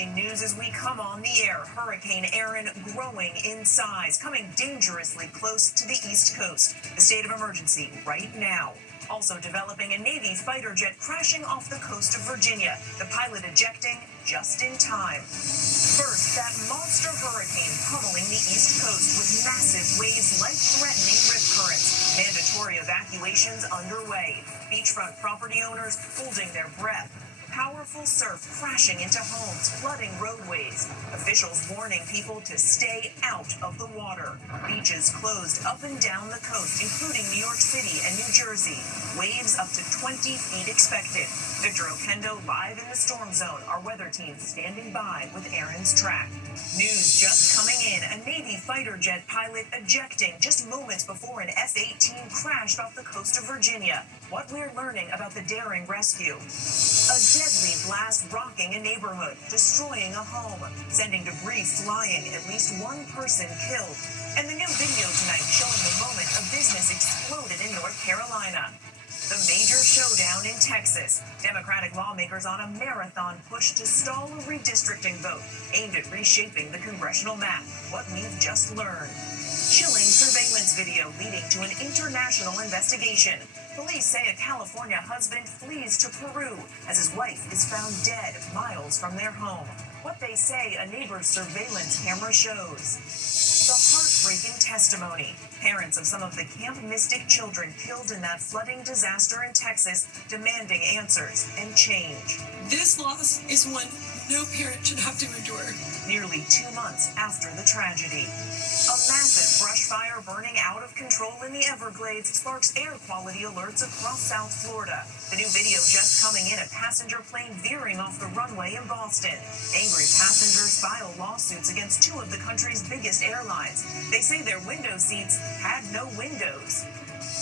breaking news as we come on the air. Hurricane Erin growing in size, coming dangerously close to the East Coast. The state of emergency right now. Also developing, a Navy fighter jet crashing off the coast of Virginia. The pilot ejecting just in time. First, that monster hurricane pummeling the East Coast with massive waves, life-threatening rip currents. Mandatory evacuations underway. Beachfront property owners holding their breath. Powerful surf crashing into homes, flooding roadways. Officials warning people to stay out of the water. Beaches closed up and down the coast, including New York City and New Jersey. Waves up to 20 feet expected. Victor Okendo live in the storm zone. Our weather team standing by with Erin's track. News just coming in. A Navy fighter jet pilot ejecting just moments before an F-18 crashed off the coast of Virginia. What we're learning about the daring rescue. A deadly blast rocking a neighborhood, destroying a home, sending debris flying, at least one person killed. And the new video tonight showing the moment a business exploded in North Carolina. The major showdown in Texas. Democratic lawmakers on a marathon push to stall a redistricting vote aimed at reshaping the congressional map. What we've just learned. Chilling surveillance video leading to an international investigation. Police say a California husband flees to Peru as his wife is found dead miles from their home. What they say a neighbor's surveillance camera shows. The heartbreaking testimony. Parents of some of the Camp Mystic children killed in that flooding disaster in Texas demanding answers and change. This loss is one no parent should have to endure. Nearly 2 months after the tragedy. A massive brush fire burning out of control in the Everglades sparks air quality alerts across South Florida. The new video just coming in, a passenger plane veering off the runway in Boston. Angry passengers file lawsuits against two of the country's biggest airlines. They say their window seats had no windows.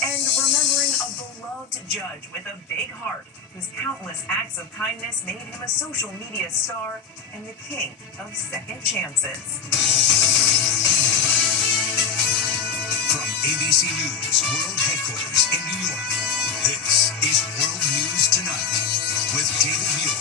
And remembering a beloved judge with a big heart, whose countless acts of kindness made him a social media star and the king of second chances. From ABC News World Headquarters in New York, this is World News Tonight with David Muir.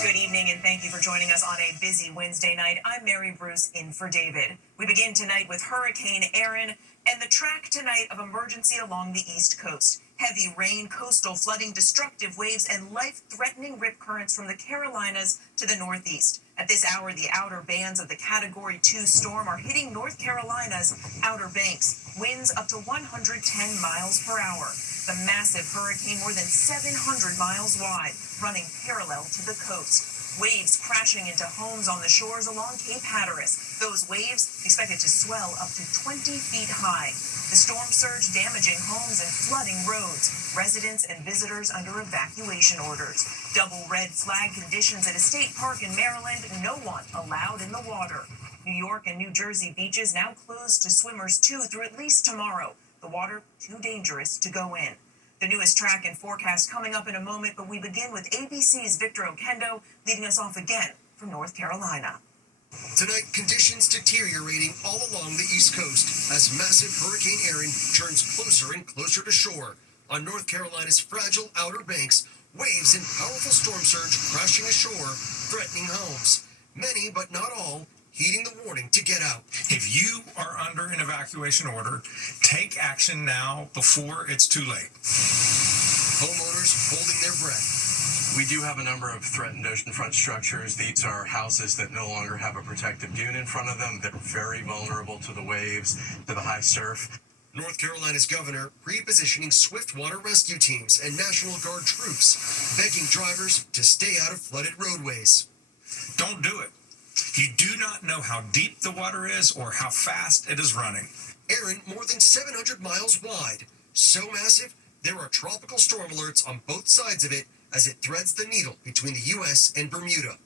Good evening, and thank you for joining us on a busy Wednesday night. I'm Mary Bruce, in for David. We begin tonight with Hurricane Erin and the track tonight of emergency along the East Coast. Heavy rain, coastal flooding, destructive waves, and life-threatening rip currents from the Carolinas to the Northeast. At this hour, the outer bands of the Category 2 storm are hitting North Carolina's Outer Banks. Winds up to 110 miles per hour. The massive hurricane, more than 700 miles wide, running parallel to the coast. Waves crashing into homes on the shores along Cape Hatteras. Those waves expected to swell up to 20 feet high. The storm surge damaging homes and flooding roads. Residents and visitors under evacuation orders. Double red flag conditions at a state park in Maryland. No one allowed in the water. New York and New Jersey beaches now closed to swimmers too through at least tomorrow. The water too dangerous to go in. The newest track and forecast coming up in a moment, but we begin with ABC's Victor Okendo leading us off again from North Carolina. Tonight, conditions deteriorating all along the East Coast as massive Hurricane Erin turns closer and closer to shore. On North Carolina's fragile Outer Banks, waves and powerful storm surge crashing ashore, threatening homes. Many, but not all, heeding the warning to get out. If you are under an evacuation order, take action now before it's too late. Homeowners holding their breath. We do have a number of threatened oceanfront structures. These are houses that no longer have a protective dune in front of them. They're very vulnerable to the waves, to the high surf. North Carolina's governor repositioning swift water rescue teams and National Guard troops, begging drivers to stay out of flooded roadways. Don't do it. You do not know how deep the water is or how fast it is running. Erin, more than 700 miles wide. So massive, there are tropical storm alerts on both sides of it as it threads the needle between the U.S. and Bermuda.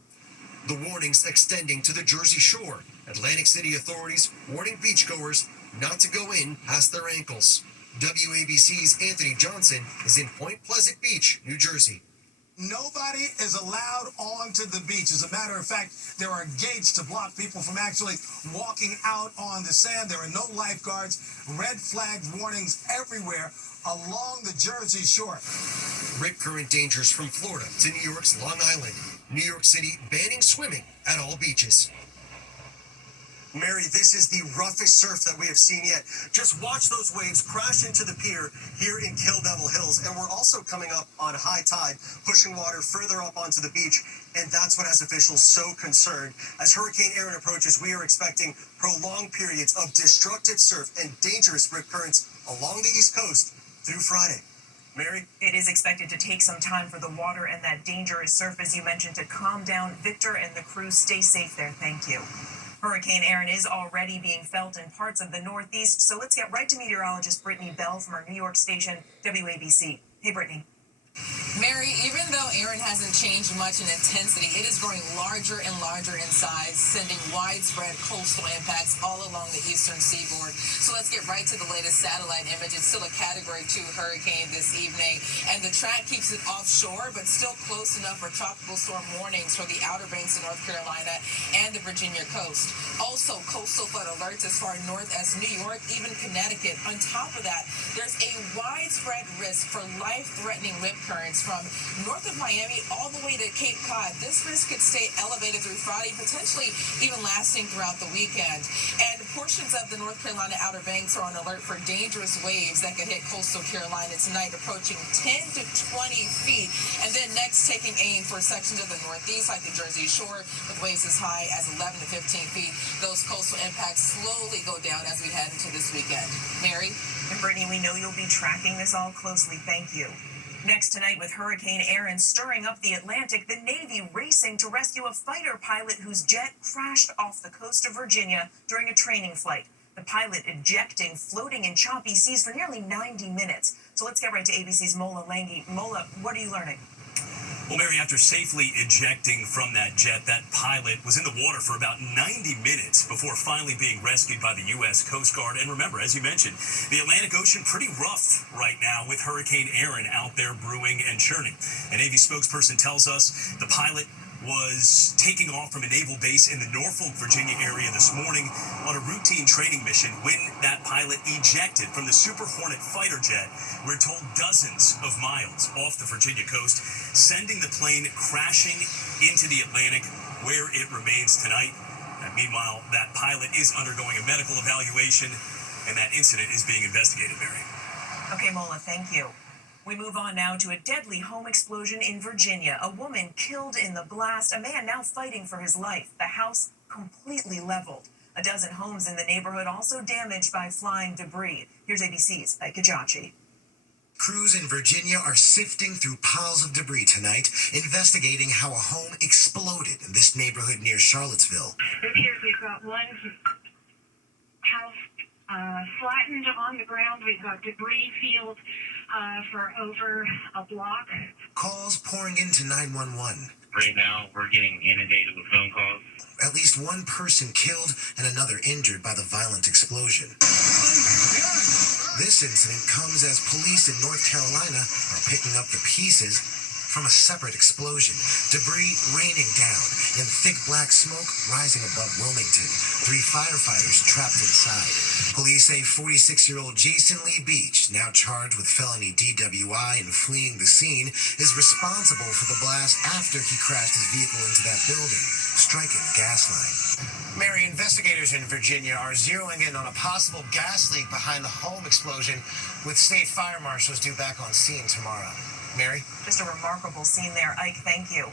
The warnings extending to the Jersey Shore. Atlantic City authorities warning beachgoers not to go in past their ankles. WABC's Anthony Johnson is in Point Pleasant Beach, New Jersey. Nobody is allowed onto the beach. As a matter of fact, there are gates to block people from actually walking out on the sand. There are no lifeguards, red flag warnings everywhere along the Jersey Shore. Rip current dangers from Florida to New York's Long Island. New York City banning swimming at all beaches. Mary, this is the roughest surf that we have seen yet. Just watch those waves crash into the pier here in Kill Devil Hills. And we're also coming up on high tide, pushing water further up onto the beach. And that's what has officials so concerned. As Hurricane Erin approaches, we are expecting prolonged periods of destructive surf and dangerous rip currents along the East Coast through Friday. Mary? It is expected to take some time for the water and that dangerous surf, as you mentioned, to calm down. Victor and the crew, stay safe there. Thank you. Hurricane Erin is already being felt in parts of the Northeast, so let's get right to meteorologist Brittany Bell from our New York station, WABC. Hey, Brittany. Mary, even though Erin hasn't changed much in intensity, it is growing larger and larger in size, sending widespread coastal impacts all along the eastern seaboard. So let's get right to the latest satellite image. It's still a Category 2 hurricane this evening, and the track keeps it offshore, but still close enough for tropical storm warnings for the Outer Banks of North Carolina and the Virginia coast. Also, coastal flood alerts as far north as New York, even Connecticut. On top of that, there's a widespread risk for life-threatening rip currents from north of Miami all the way to Cape Cod. This risk could stay elevated through Friday, potentially even lasting throughout the weekend. And portions of the North Carolina Outer Banks are on alert for dangerous waves that could hit coastal Carolina tonight, approaching 10 to 20 feet. And then next, taking aim for sections of the Northeast, like the Jersey Shore, with waves as high as 11 to 15 feet. Those coastal impacts slowly go down as we head into this weekend. Mary? And Brittany, we know you'll be tracking this all closely. Thank you. Next tonight, with Hurricane Erin stirring up the Atlantic, the Navy racing to rescue a fighter pilot whose jet crashed off the coast of Virginia during a training flight. The pilot ejecting, floating in choppy seas for nearly 90 minutes. So let's get right to ABC's Mola Langi. Mola, what are you learning? Well, Mary, after safely ejecting from that jet, that pilot was in the water for about 90 minutes before finally being rescued by the U.S. Coast Guard. And remember, as you mentioned, the Atlantic Ocean pretty rough right now with Hurricane Erin out there brewing and churning. A Navy spokesperson tells us the pilot was taking off from a naval base in the Norfolk, Virginia area this morning on a routine training mission when that pilot ejected from the Super Hornet fighter jet. We're told dozens of miles off the Virginia coast, sending the plane crashing into the Atlantic, where it remains tonight. And meanwhile, that pilot is undergoing a medical evaluation, and that incident is being investigated, Mary. Okay, Mola, thank you. We move on now to a deadly home explosion in Virginia. A woman killed in the blast, a man now fighting for his life. The house completely leveled. A dozen homes in the neighborhood also damaged by flying debris. Here's ABC's Ike Kajachi. Crews in Virginia are sifting through piles of debris tonight, investigating how a home exploded in this neighborhood near Charlottesville. It appears we've got one house flattened on the ground. We've got debris field for over a block. Calls pouring into 911. Right now, we're getting inundated with phone calls. At least one person killed and another injured by the violent explosion. This incident comes as police in North Carolina are picking up the pieces from a separate explosion. Debris raining down and thick black smoke rising above Wilmington. 3 firefighters trapped inside. Police say 46-year-old Jason Lee Beach, now charged with felony DWI and fleeing the scene, is responsible for the blast after he crashed his vehicle into that building, striking a gas line. Mary, investigators in Virginia are zeroing in on a possible gas leak behind the home explosion, with state fire marshals due back on scene tomorrow. Mary? Just a remarkable scene there, Ike. Thank you.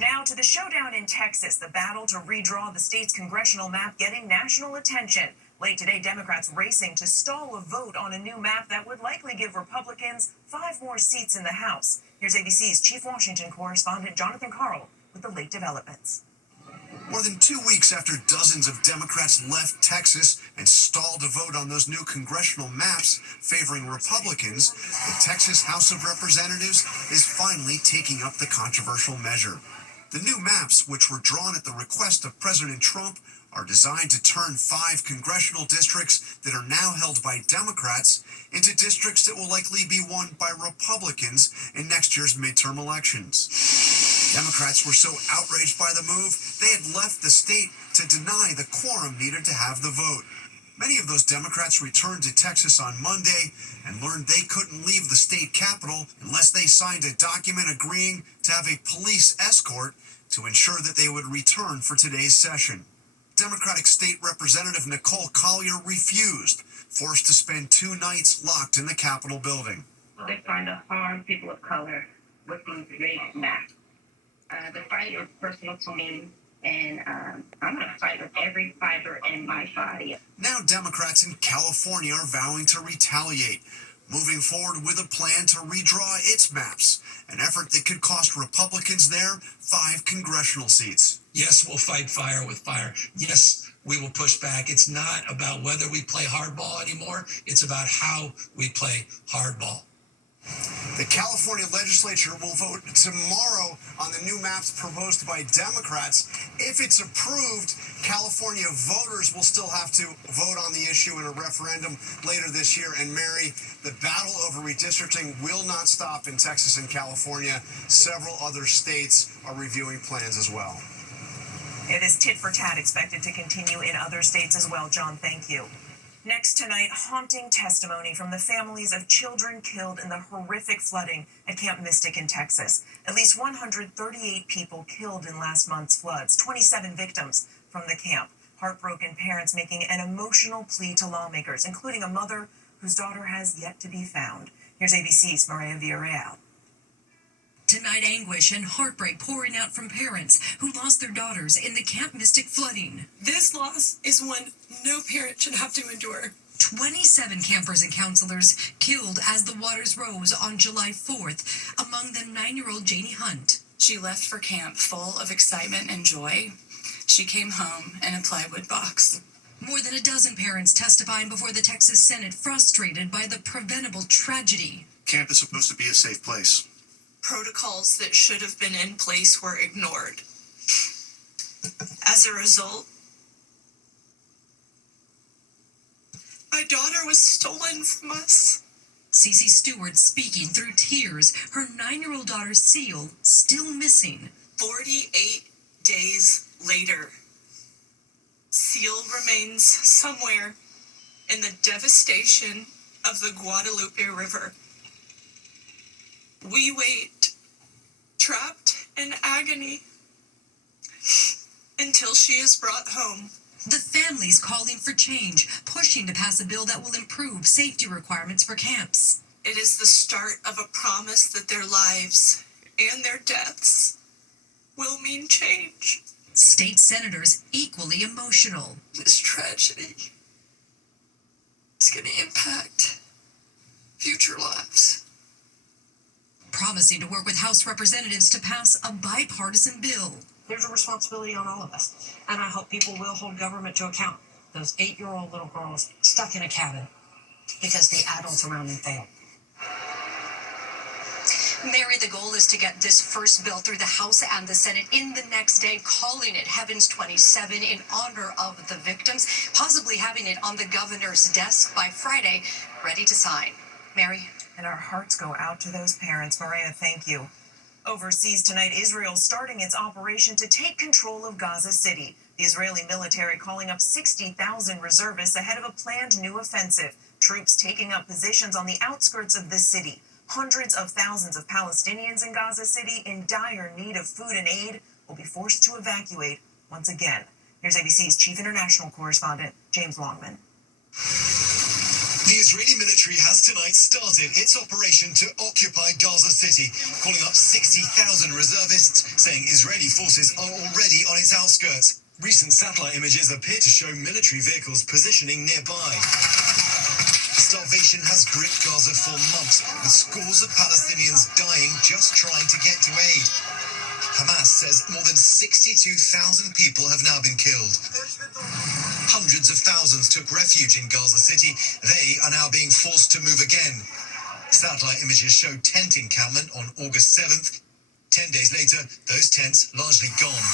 Now to the showdown in Texas, the battle to redraw the state's congressional map getting national attention. Late today, Democrats racing to stall a vote on a new map that would likely give Republicans 5 more seats in the House. Here's ABC's Chief Washington correspondent Jonathan Karl with the late developments. More than 2 weeks after dozens of Democrats left Texas and stalled a vote on those new congressional maps favoring Republicans, the Texas House of Representatives is finally taking up the controversial measure. The new maps, which were drawn at the request of President Trump, are designed to turn 5 congressional districts that are now held by Democrats into districts that will likely be won by Republicans in next year's midterm elections. Democrats were so outraged by the move, they had left the state to deny the quorum needed to have the vote. Many of those Democrats returned to Texas on Monday and learned they couldn't leave the state capitol unless they signed a document agreeing to have a police escort to ensure that they would return for today's session. Democratic State Representative Nicole Collier refused, forced to spend 2 nights locked in the Capitol building. They're trying to harm people of color with these big masks. The fight is personal to me, and I'm going to fight with every fiber in my body. Now Democrats in California are vowing to retaliate, moving forward with a plan to redraw its maps, an effort that could cost Republicans there 5 congressional seats. Yes, we'll fight fire with fire. Yes, we will push back. It's not about whether we play hardball anymore. It's about how we play hardball. The California legislature will vote tomorrow on the new maps proposed by Democrats. If it's approved, California voters will still have to vote on the issue in a referendum later this year. And Mary, the battle over redistricting will not stop in Texas and California. Several other states are reviewing plans as well. It is tit for tat expected to continue in other states as well. John, thank you. Next tonight, haunting testimony from the families of children killed in the horrific flooding at Camp Mystic in Texas. At least 138 people killed in last month's floods, 27 victims from the camp. Heartbroken parents making an emotional plea to lawmakers, including a mother whose daughter has yet to be found. Here's ABC's Maria Villarreal. Tonight, anguish and heartbreak pouring out from parents who lost their daughters in the Camp Mystic flooding. This loss is one no parent should have to endure. 27 campers and counselors killed as the waters rose on July 4th, among them 9-year-old Janie Hunt. She left for camp full of excitement and joy. She came home in a plywood box. More than a dozen parents testifying before the Texas Senate, frustrated by the preventable tragedy. Camp is supposed to be a safe place. Protocols that should have been in place were ignored. As a result, my daughter was stolen from us. Cece Stewart speaking through tears, her 9-year-old daughter Seal still missing. 48 days later, Seal remains somewhere in the devastation of the Guadalupe River. We wait, trapped in agony, until she is brought home. The families calling for change, pushing to pass a bill that will improve safety requirements for camps. It is the start of a promise that their lives and their deaths will mean change. State senators equally emotional. This tragedy is going to impact future lives. Promising to work with House representatives to pass a bipartisan bill. There's a responsibility on all of us, and I hope people will hold government to account. Those 8-year-old little girls stuck in a cabin because the adults around them failed. Mary, the goal is to get this first bill through the House and the Senate in the next day, calling it Heavens 27 in honor of the victims, possibly having it on the governor's desk by Friday, ready to sign. Mary? And our hearts go out to those parents. Maria, thank you. Overseas tonight, Israel starting its operation to take control of Gaza City. The Israeli military calling up 60,000 reservists ahead of a planned new offensive. Troops taking up positions on the outskirts of the city. Hundreds of thousands of Palestinians in Gaza City in dire need of food and aid will be forced to evacuate once again. Here's ABC's chief international correspondent, James Longman. The Israeli military has tonight started its operation to occupy Gaza City, calling up 60,000 reservists, saying Israeli forces are already on its outskirts. Recent satellite images appear to show military vehicles positioning nearby. Starvation has gripped Gaza for months, with scores of Palestinians dying just trying to get to aid. Hamas says more than 62,000 people have now been killed. Hundreds of thousands took refuge in Gaza City. They are now being forced to move again. Satellite images show tent encampment on August 7th. 10 days later, those tents largely gone.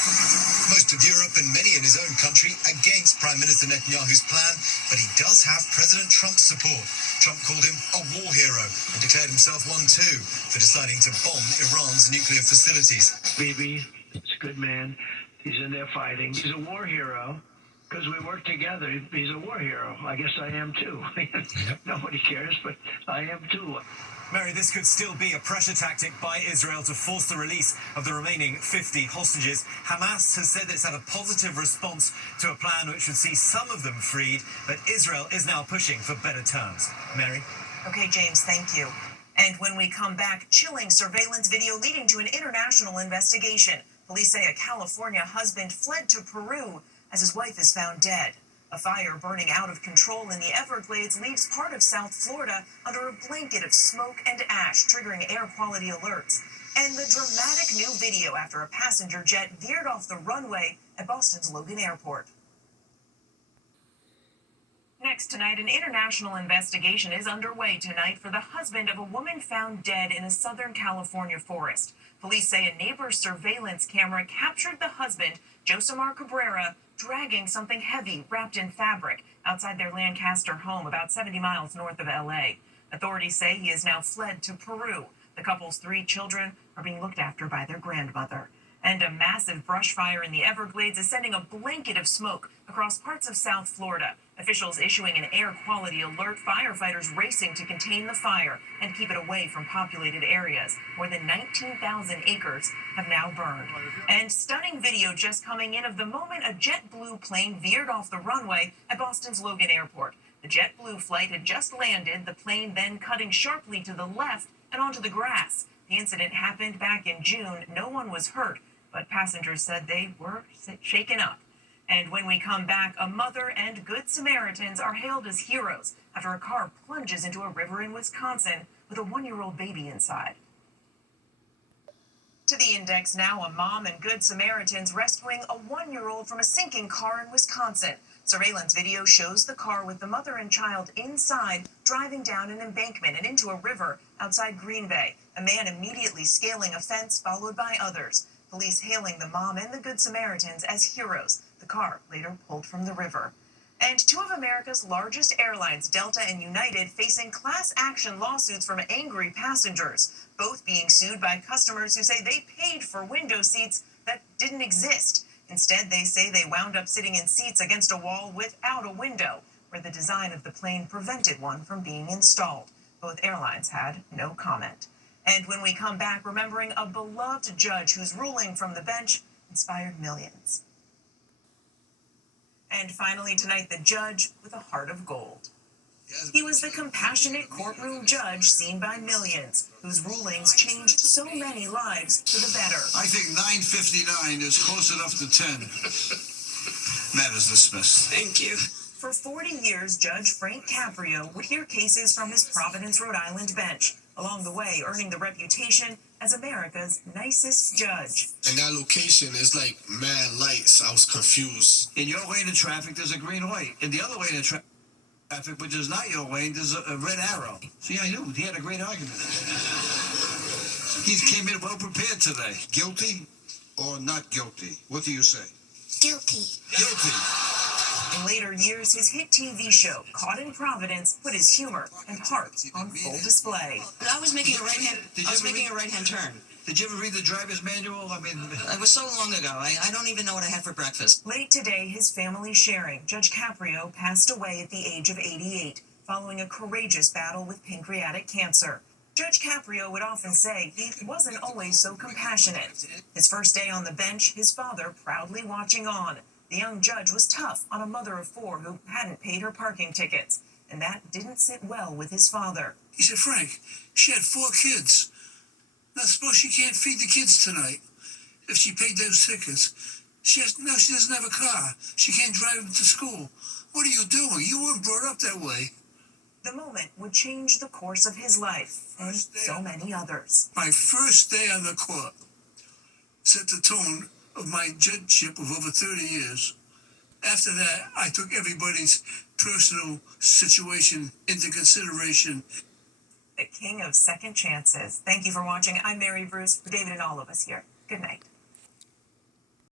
Most of Europe and many in his own country against Prime Minister Netanyahu's plan, but he does have President Trump's support. Trump called him a war hero and declared himself one too for deciding to bomb Iran's nuclear facilities. Bibi, he's a good man. He's in there fighting. He's a war hero because we work together. He's a war hero. I guess I am too. Nobody cares, but I am too. Mary, this could still be a pressure tactic by Israel to force the release of the remaining 50 hostages. Hamas has said it's had a positive response to a plan which would see some of them freed, but Israel is now pushing for better terms. Mary? Okay, James, thank you. And when we come back, chilling surveillance video leading to an international investigation. Police say a California husband fled to Peru as his wife is found dead. A fire burning out of control in the Everglades leaves part of South Florida under a blanket of smoke and ash, triggering air quality alerts. And the dramatic new video after a passenger jet veered off the runway at Boston's Logan Airport. Next tonight, an international investigation is underway tonight for the husband of a woman found dead in a Southern California forest. Police say a neighbor's surveillance camera captured the husband, Josemar Cabrera, dragging something heavy wrapped in fabric outside their Lancaster home about 70 miles north of L.A. Authorities say he has now fled to Peru. The couple's 3 children are being looked after by their grandmother. And a massive brush fire in the Everglades is sending a blanket of smoke across parts of South Florida. Officials issuing an air quality alert, firefighters racing to contain the fire and keep it away from populated areas. More than 19,000 acres have now burned. And stunning video just coming in of the moment a JetBlue plane veered off the runway at Boston's Logan Airport. The JetBlue flight had just landed, the plane then cutting sharply to the left and onto the grass. The incident happened back in June. No one was hurt, but passengers said they were shaken up. And when we come back, a mother and Good Samaritans are hailed as heroes after a car plunges into a river in Wisconsin with a 1-year-old baby inside. To the Index now, a mom and Good Samaritans rescuing a 1-year-old from a sinking car in Wisconsin. Surveillance video shows the car with the mother and child inside driving down an embankment and into a river outside Green Bay. A man immediately scaling a fence, followed by others. Police hailing the mom and the Good Samaritans as heroes. The car later pulled from the river. And 2 of America's largest airlines, Delta and United, facing class action lawsuits from angry passengers, both being sued by customers who say they paid for window seats that didn't exist. Instead, they say they wound up sitting in seats against a wall without a window, where the design of the plane prevented one from being installed. Both airlines had no comment. And when we come back, remembering a beloved judge whose ruling from the bench inspired millions. And finally tonight, the judge with a heart of gold. He was the compassionate courtroom judge seen by millions, whose rulings changed so many lives to the better. I think 9:59 is close enough to 10. Matters dismissed. Thank you. For 40 years, Judge Frank Caprio would hear cases from his Providence, Rhode Island bench, along the way earning the reputation as America's nicest judge. And that location is like mad lights. I was confused. In your lane of traffic, there's a green light. In the other lane of traffic, which is not your lane, there's a red arrow. See, I knew. He had a great argument. He came in well prepared today. Guilty or not guilty? What do you say? Guilty. Guilty. In later years, his hit TV show, Caught in Providence, put his humor and heart on full display. I was making a right-hand turn. Did you ever read the driver's manual? I mean, it was so long ago. I don't even know what I had for breakfast. Late today, his family sharing Judge Caprio passed away at the age of 88, following a courageous battle with pancreatic cancer. Judge Caprio would often say he wasn't always so compassionate. His first day on the bench, his father proudly watching on. The young judge was tough on a mother of 4 who hadn't paid her parking tickets, and that didn't sit well with his father. He said, Frank, she had 4 kids. Now suppose she can't feed the kids tonight. If she paid those tickets, she doesn't have a car. She can't drive them to school. What are you doing? You weren't brought up that way. The moment would change the course of his life and so many others. My first day on the court set the tone of my judgeship of over 30 years. After that, I took everybody's personal situation into consideration. the king of second chances. Thank you for watching. I'm Mary Bruce, for David and all of us here. Good night.